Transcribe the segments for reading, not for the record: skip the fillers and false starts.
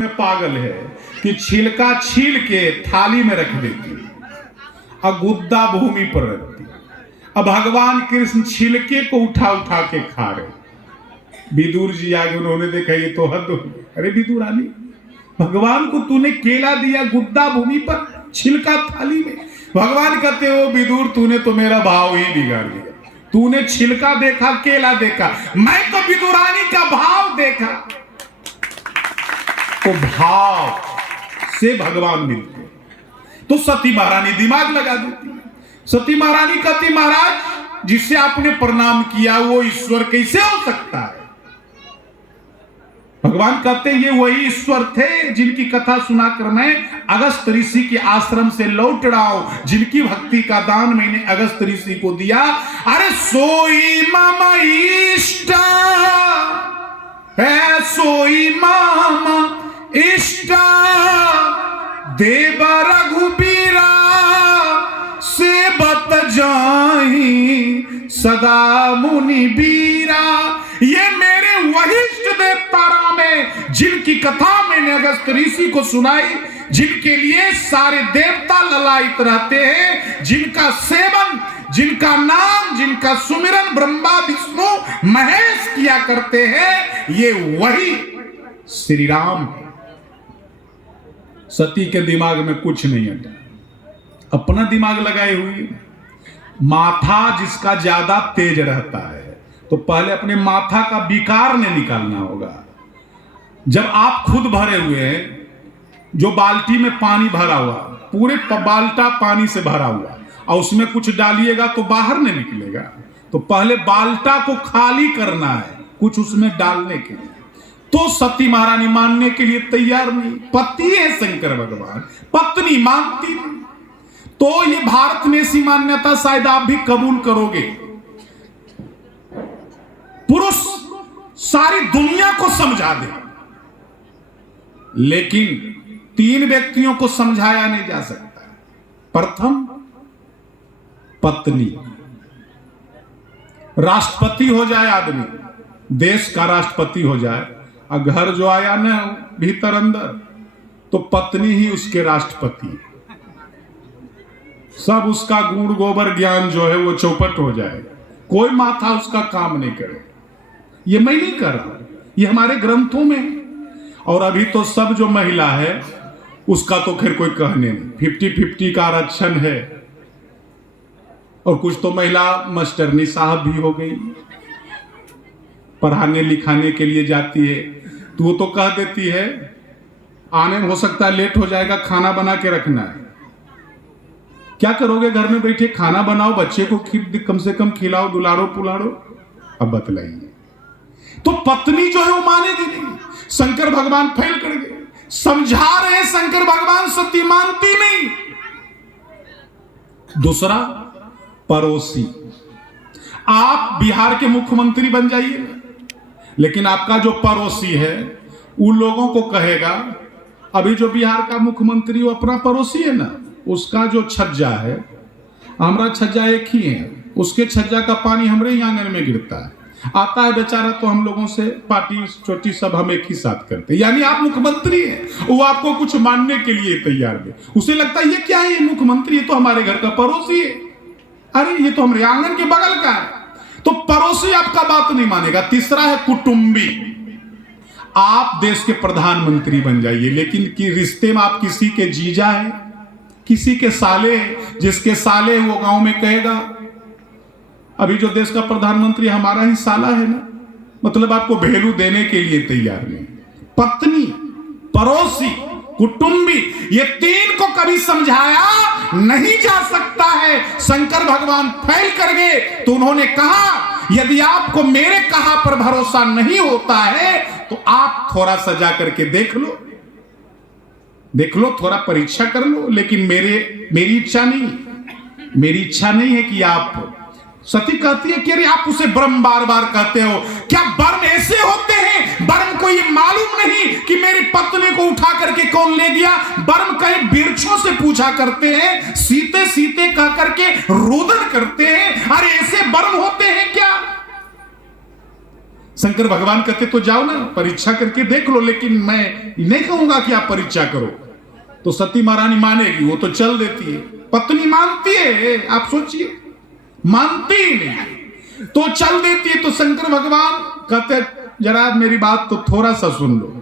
में पागल है कि छिलका छील के थाली में रख देती और गुद्दा भूमि पर रखती। अब भगवान कृष्ण छिलके को उठा उठा के खा रहे। विदुर जी आगे उन्होंने देखा ये तो हद हो। अरे विदुरानी, भगवान को तूने केला दिया गुद्दा भूमि पर, छिलका थाली में। भगवान कहते हो विदुर तूने तो मेरा भाव ही बिगाड़ दिया। तूने छिलका देखा, केला देखा, मैं तो विदुरानी का भाव देखा। तो भाव से भगवान मिलते। तो सती महारानी दिमाग लगा देती। सती महारानी कहती महाराज जिससे आपने प्रणाम किया वो ईश्वर कैसे हो सकता है? भगवान कहते ये वही ईश्वर थे जिनकी कथा सुनाकर मैं अगस्त ऋषि के आश्रम से लौट रहा हूं, जिनकी भक्ति का दान मैंने अगस्त ऋषि को दिया। अरे सोई मामा इष्ट है, सोई मामा इष्ट देव रघुबीरा से बत जाई सदा मुनि बीरा। ये मेरे वही इष्ट देवता राम है जिनकी कथा मैंने अगस्त ऋषि को सुनाई, जिनके लिए सारे देवता ललायित रहते हैं, जिनका सेवन, जिनका नाम, जिनका सुमिरन ब्रह्मा विष्णु महेश किया करते हैं, ये वही श्री राम है। सती के दिमाग में कुछ नहीं हटा, अपना दिमाग लगाए हुए। माथा जिसका ज्यादा तेज रहता है तो पहले अपने माथा का विकार ने निकालना होगा। जब आप खुद भरे हुए हैं, जो बाल्टी में पानी भरा हुआ, पूरे बाल्टा पानी से भरा हुआ, और उसमें कुछ डालिएगा तो बाहर नहीं निकलेगा। तो पहले बाल्टा को खाली करना है कुछ उसमें डालने के लिए। तो सती महारानी मानने के लिए तैयार नहीं। पति है शंकर भगवान, पत्नी मानती नहीं। तो ये भारत में ऐसी मान्यता शायद आप भी कबूल करोगे। पुरुष सारी दुनिया को समझा दे, लेकिन 3 व्यक्तियों को समझाया नहीं जा सकता। प्रथम पत्नी। राष्ट्रपति हो जाए आदमी, देश का राष्ट्रपति हो जाए, और घर जो आया ना भीतर अंदर, तो पत्नी ही उसके राष्ट्रपति। सब उसका गुण गोबर ज्ञान जो है वो चौपट हो जाएगा, कोई माथा उसका काम नहीं करे। ये मैं नहीं कर रहा, ये हमारे ग्रंथों में। और अभी तो सब जो महिला है उसका तो खैर कोई कहने नहीं, 50-50 का आरक्षण है। और कुछ तो महिला मास्टरनी साहब भी हो गई, पढ़ाने लिखाने के लिए जाती है, तो वो तो कह देती है आने में हो सकता है लेट हो जाएगा, खाना बना के रखना है। क्या करोगे घर में बैठे? खाना बनाओ, बच्चे को कम से कम खिलाओ, दुलारो पुलारो। अब बतलाइए। तो पत्नी जो है वो मानेगी नहीं। शंकर भगवान फेल कर गए, समझा रहे शंकर भगवान, सती मानती नहीं। दूसरा पड़ोसी। आप बिहार के मुख्यमंत्री बन जाइए, लेकिन आपका जो पड़ोसी है उन लोगों को कहेगा, अभी जो बिहार का मुख्यमंत्री वो अपना पड़ोसी है ना, उसका जो छज्जा है, हमारा छज्जा एक ही है, उसके छज्जा का पानी हमारे ही आंगन में गिरता है, आता है बेचारा, तो हम लोगों से पार्टी छोटी सब हम एक ही साथ करते हैं। यानी आप मुख्यमंत्री हैं, वो आपको कुछ मानने के लिए तैयार है। उसे लगता है ये क्या है, ये मुख्यमंत्री, ये तो हमारे घर का पड़ोसी है, अरे ये तो हमारे आंगन के बगल का है। तो पड़ोसी आपका बात नहीं मानेगा। तीसरा है कुटुंबी। आप देश के प्रधानमंत्री बन जाइए, लेकिन कि रिश्ते में आप किसी के जीजा है, किसी के साले, जिसके साले वो गांव में कहेगा अभी जो देश का प्रधानमंत्री हमारा ही साला है ना, मतलब आपको वैल्यू देने के लिए तैयार नहीं। पत्नी, पड़ोसी, कुटुंबी, ये 3 को कभी समझाया नहीं जा सकता है। शंकर भगवान फेल कर गए, तो उन्होंने कहा यदि आपको मेरे कहा पर भरोसा नहीं होता है तो आप थोड़ा सजा करके देख लो, थोड़ा परीक्षा कर लो, लेकिन मेरी इच्छा नहीं है कि आप। सती कहती है कि अरे आप उसे ब्रह्म बार बार कहते हो, क्या ब्रह्म ऐसे होते हैं? ब्रह्म को ये मालूम नहीं कि मेरी पत्नी को उठा करके कौन ले गया? ब्रह्म कहीं वृक्षों से पूछा करते हैं, सीते सीते कह करके रोदन करते हैं। अरे ऐसे ब्रह्म होते हैं क्या? शंकर भगवान कहते तो जाओ ना, परीक्षा करके देख लो, लेकिन मैं नहीं कहूंगा कि आप परीक्षा करो। तो सती महारानी मानेगी, वो तो चल देती है। पत्नी मानती है, आप सोचिए, मानती ही नहीं तो चल देती है। तो शंकर भगवान कहते जरा मेरी बात तो थोड़ा सा सुन लो,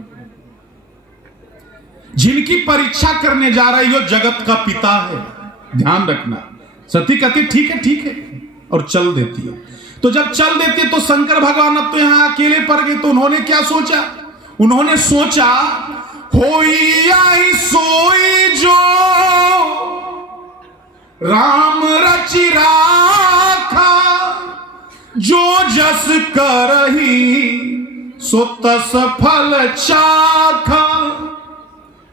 जिनकी परीक्षा करने जा रही हो जगत का पिता है, ध्यान रखना। सती कहती ठीक है ठीक है, और चल देती है। तो जब चल देती है तो शंकर भगवान अब तो यहां अकेले पड़ गए। तो उन्होंने क्या सोचा? उन्होंने सोचा होई आई सोई जो राम रचि राखा, जो जस करही सो तस फल चाखा।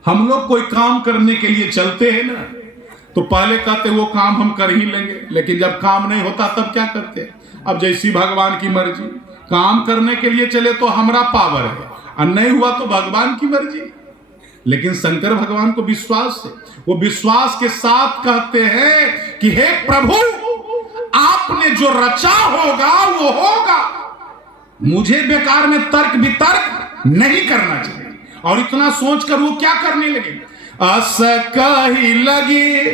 हम लोग कोई काम करने के लिए चलते हैं ना, तो पहले कहते वो काम हम कर ही लेंगे, लेकिन जब काम नहीं होता तब क्या करते हैं? अब जैसी भगवान की मर्जी, काम करने के लिए चले तो हमारा पावर है, और नहीं हुआ तो भगवान की मर्जी। लेकिन शंकर भगवान को विश्वास है, वो विश्वास के साथ कहते हैं कि हे प्रभु, आपने जो रचा होगा वो होगा, मुझे बेकार में तर्क वितर्क नहीं करना चाहिए। और इतना सोचकर वो क्या करने लगे? अस कही लगे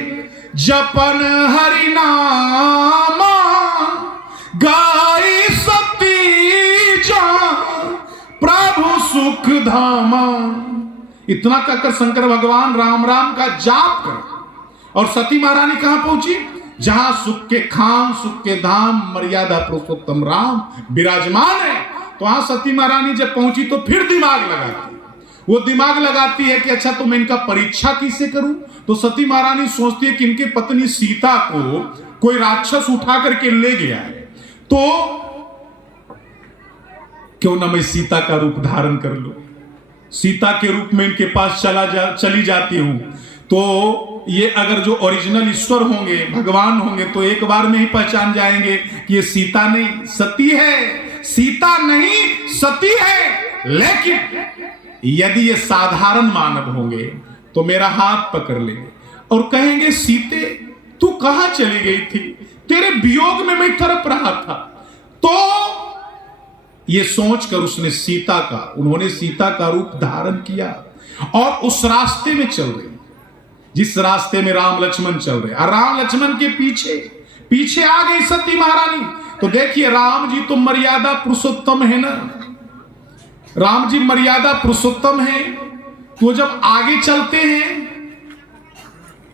जपन हरि नामा, गाई सती जा प्रभु सुख धामा। इतना कहकर शंकर भगवान राम राम का जाप कर, और सती महारानी कहां पहुंची? जहां सुख के खान सुख के धाम मर्यादा पुरुषोत्तम राम विराजमान है। तो वहां सती महारानी जब पहुंची तो फिर दिमाग लगाती, वो दिमाग लगाती है कि अच्छा तो मैं इनका परीक्षा किससे करूं। तो सती महारानी सोचती है कि इनकी पत्नी सीता को कोई राक्षस उठा करके ले गया है, तो क्यों ना मैं सीता का रूप धारण कर लूं, सीता के रूप में इनके पास चली जाती हूं। तो ये अगर जो ओरिजिनल ईश्वर होंगे, भगवान होंगे, तो एक बार में ही पहचान जाएंगे कि ये सीता नहीं सती है, सीता नहीं सती है। लेकिन यदि ये साधारण मानव होंगे तो मेरा हाथ पकड़ लेंगे और कहेंगे सीते तू कहां चली गई थी, तेरे वियोग में मैं तड़प रहा था। तो ये सोचकर उन्होंने सीता का रूप धारण किया और उस रास्ते में चल रही, जिस रास्ते में राम लक्ष्मण चल रहे, और राम लक्ष्मण के पीछे पीछे आ गई सती महारानी। तो देखिए राम जी तो मर्यादा पुरुषोत्तम है ना, राम जी मर्यादा पुरुषोत्तम है। तो जब आगे चलते हैं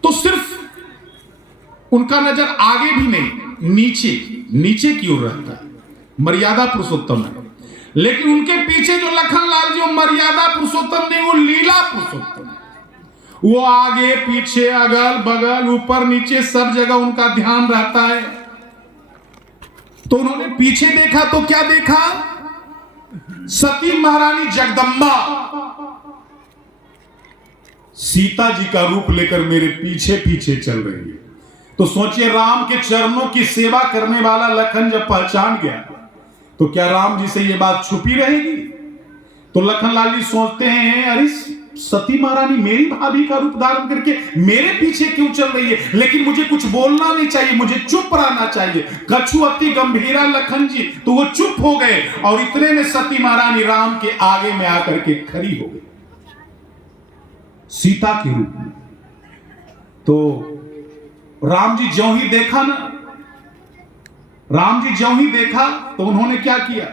तो सिर्फ उनका नजर आगे भी नहीं, नीचे नीचे की ओर रहता है, मर्यादा पुरुषोत्तम है। लेकिन उनके पीछे जो लखनलाल जी, वो मर्यादा पुरुषोत्तम नहीं, वो लीला पुरुषोत्तम। वो आगे पीछे अगल बगल ऊपर नीचे सब जगह उनका ध्यान रहता है। तो उन्होंने पीछे देखा तो क्या देखा? सती महारानी जगदम्बा सीता जी का रूप लेकर मेरे पीछे पीछे चल रही है। तो सोचिए राम के चरणों की सेवा करने वाला लखन जब पहचान गया तो क्या राम जी से ये बात छुपी रहेगी? तो लखनलाल जी सोचते हैं अरे सती महारानी मेरी भाभी का रूप धारण करके मेरे पीछे क्यों चल रही है, लेकिन मुझे कुछ बोलना नहीं चाहिए, मुझे चुप रहना चाहिए। कछु अति गंभीरा लखन जी, तो वो चुप हो गए और इतने में सती महारानी राम के आगे में आकर के खड़ी हो गई सीता के रूप में। तो राम जी ज्यों ही देखा ना, राम जी ज्यों ही देखा तो उन्होंने क्या किया?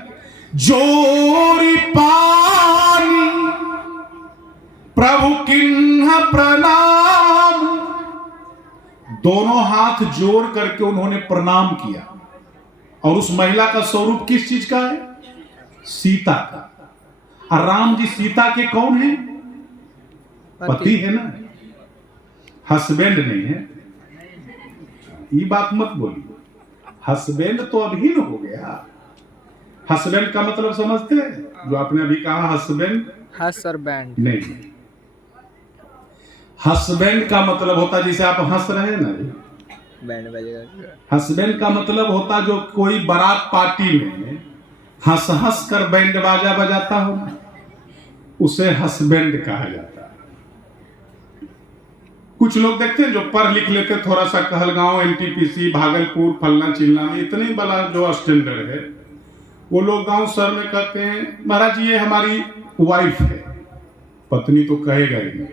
जोरी पानी प्रभु किन्ह प्रणाम, दोनों हाथ जोड़ करके उन्होंने प्रणाम किया। और उस महिला का स्वरूप किस चीज का है? सीता का। और राम जी सीता के कौन है? पति है ना, हस्बैंड नहीं है। ये बात मत बोलिए, हस्बैंड तो अभी हो गया। हस्बैंड का मतलब समझते हैं? जो आपने अभी कहा हस्बैंड, हस्बैंड नहीं, हस्बैंड का मतलब होता जैसे आप हंस रहे हैं ना, बैंड बजेगा। हस्बैंड का मतलब होता जो कोई बारात पार्टी में हंस हंस कर बैंड बाजा बजाता हो ना, उसे हस्बैंड कहा जाता है। कुछ लोग देखते हैं जो पढ़ लिख लेते, थोड़ा सा कहलगांव, एनटीपीसी, भागलपुर, फलना चिल्ला में इतने बड़ा जो स्टैंडर्ड है, वो लोग गांव शहर में कहते हैं महाराज जी ये हमारी वाइफ है, पत्नी तो कहेगा ही नहीं,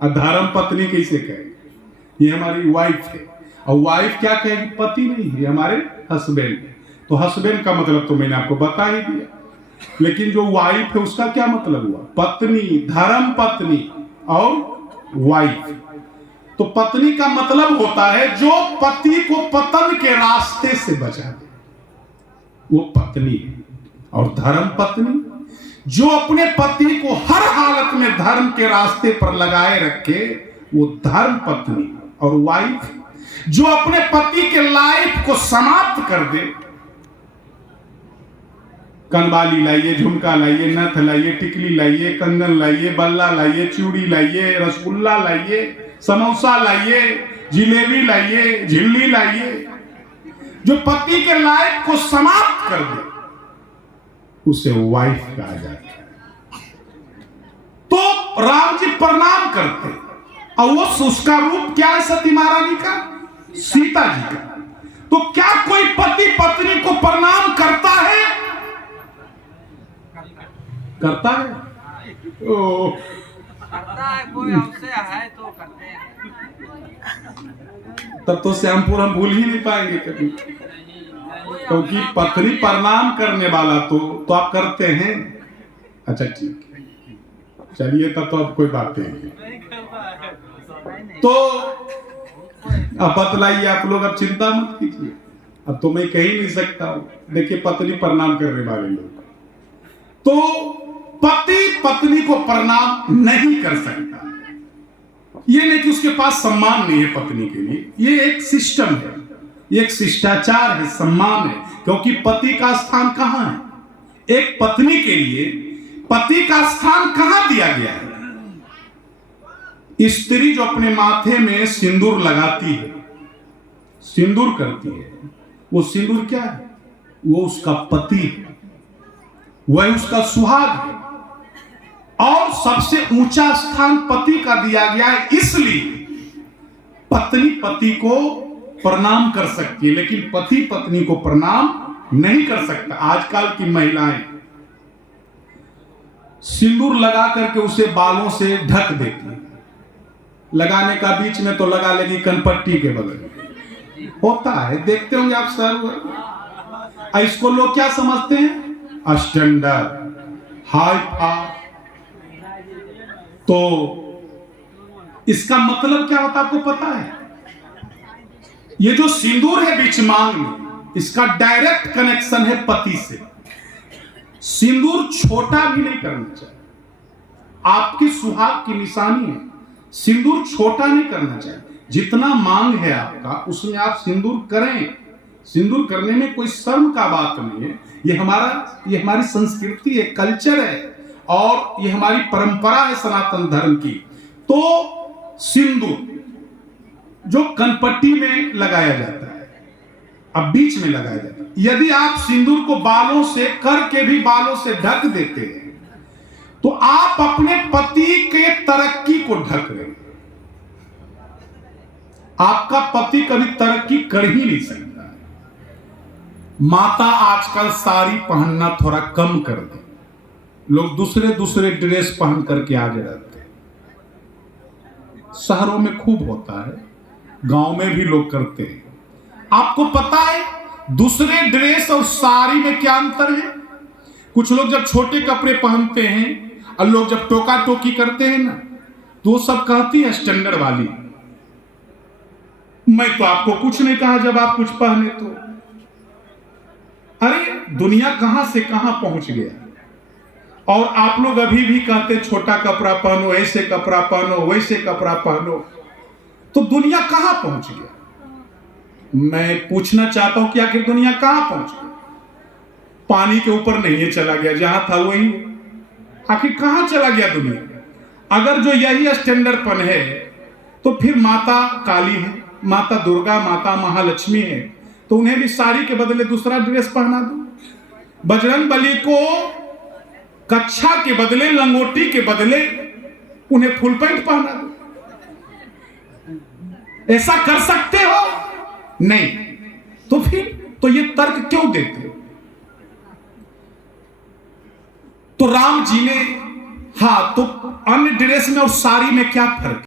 अधर्म पत्नी कैसे कहेगी, ये हमारी वाइफ है। और वाइफ क्या कहेगी, पति नहीं है, हमारे हस्बैंड है। तो हस्बैंड का मतलब तो मैंने आपको बता ही दिया, लेकिन जो वाइफ है उसका क्या मतलब हुआ, पत्नी, धर्म पत्नी और वाइफ। तो पत्नी का मतलब होता है जो पति को पतन के रास्ते से बचा दे, वो पत्नी है। और धर्म पत्नी जो अपने पति को हर हालत में धर्म के रास्ते पर लगाए रखे, वो धर्म पत्नी। और वाइफ जो अपने पति के लाइफ को समाप्त कर दे, कनवाली लाइए, झुमका लाइए, नथ लाइए, टिकली लाइए, कंगन लाइए, बल्ला लाइए, चूड़ी लाइए, रसगुल्ला लाइए, समोसा लाइए, जिलेबी लाइए, झिल्ली लाइए, जो पति के लाइफ को समाप्त कर दे उसे वाइफ कहा जाता है। तो राम जी प्रणाम करते, और वो उसका रूप क्या है, सती महारानी का, सीता जी का। तो क्या कोई पति पत्नी को प्रणाम करता है? करता है? ओ करता है कोई, हमसे है तो करते हैं। तब तो श्यामपुर हम भूल ही नहीं पाएंगे कभी, क्योंकि पत्नी प्रणाम करने वाला तो आप करते हैं। अच्छा ठीक है, चलिए तब तो अब कोई बात नहीं। तो अब बतलाइए आप लोग, अब चिंता मत कीजिए, अब तो मैं कह ही नहीं सकता हूं। देखिए पत्नी प्रणाम करने वाले लोग, तो पति पत्नी को प्रणाम नहीं कर सकता। ये नहीं कि उसके पास सम्मान नहीं है पत्नी के लिए, ये एक सिस्टम है, एक शिष्टाचार है, सम्मान है। क्योंकि पति का स्थान कहां है, एक पत्नी के लिए पति का स्थान कहां दिया गया है। स्त्री जो अपने माथे में सिंदूर लगाती है, सिंदूर करती है, वो सिंदूर क्या है, वो उसका पति है, वह उसका सुहाग है। और सबसे ऊंचा स्थान पति का दिया गया है, इसलिए पत्नी पति को प्रणाम कर सकती है, लेकिन पति पत्नी को प्रणाम नहीं कर सकता। आजकल की महिलाएं सिंदूर लगा करके उसे बालों से ढक देती है, लगाने का बीच में तो लगा लेगी कनपट्टी के बगल में, होता है, देखते होंगे आप सर। इसको लोग क्या समझते हैं, स्टैंडर्ड, हाई फाई। तो इसका मतलब क्या होता है आपको पता है? ये जो सिंदूर है बीच मांग में, इसका डायरेक्ट कनेक्शन है पति से। सिंदूर छोटा भी नहीं करना चाहिए, आपकी सुहाग की निशानी है, सिंदूर छोटा नहीं करना चाहिए। जितना मांग है आपका उसमें आप सिंदूर करें, सिंदूर करने में कोई शर्म का बात नहीं है। ये हमारी संस्कृति है, कल्चर है, और ये हमारी परंपरा है सनातन धर्म की। तो सिंदूर जो कनपट्टी में लगाया जाता है, अब बीच में लगाया जाता है, यदि आप सिंदूर को बालों से करके भी बालों से ढक देते हैं तो आप अपने पति के तरक्की को ढक रहे हैं। आपका पति कभी तरक्की कर ही नहीं सकता। माता आजकल साड़ी पहनना थोड़ा कम कर दे, लोग दूसरे ड्रेस पहन करके आगे रहते हैं। शहरों में खूब होता है, गांव में भी लोग करते हैं। आपको पता है दूसरे ड्रेस और साड़ी में क्या अंतर है? कुछ लोग जब छोटे कपड़े पहनते हैं और लोग जब टोका टोकी करते हैं ना, तो वो सब कहती है स्टैंडर्ड वाली। मैं तो आपको कुछ नहीं कहा जब आप कुछ पहने तो। अरे दुनिया कहां से कहां पहुंच गया, और आप लोग अभी भी कहते छोटा कपड़ा पहनो, ऐसे कपड़ा पहनो, वैसे कपड़ा पहनो। तो दुनिया कहां पहुंच गया? मैं पूछना चाहता हूं कि आखिर दुनिया कहां पहुंच गई? पानी के ऊपर नहीं है चला गया, जहां था वही। आखिर कहां चला गया दुनिया? अगर जो यही स्टैंडर्डपन है तो फिर माता काली है, माता दुर्गा, माता महालक्ष्मी है, तो उन्हें भी साड़ी के बदले दूसरा ड्रेस पहना दो। बजरंग बली को कच्छा के बदले, लंगोटी के बदले उन्हें फुल पैंट पहना दो। ऐसा कर सकते हो? नहीं। तो फिर तो ये तर्क क्यों देते हो? तो राम जी ने, हाँ, तो अन्य ड्रेस में और साड़ी में क्या फर्क?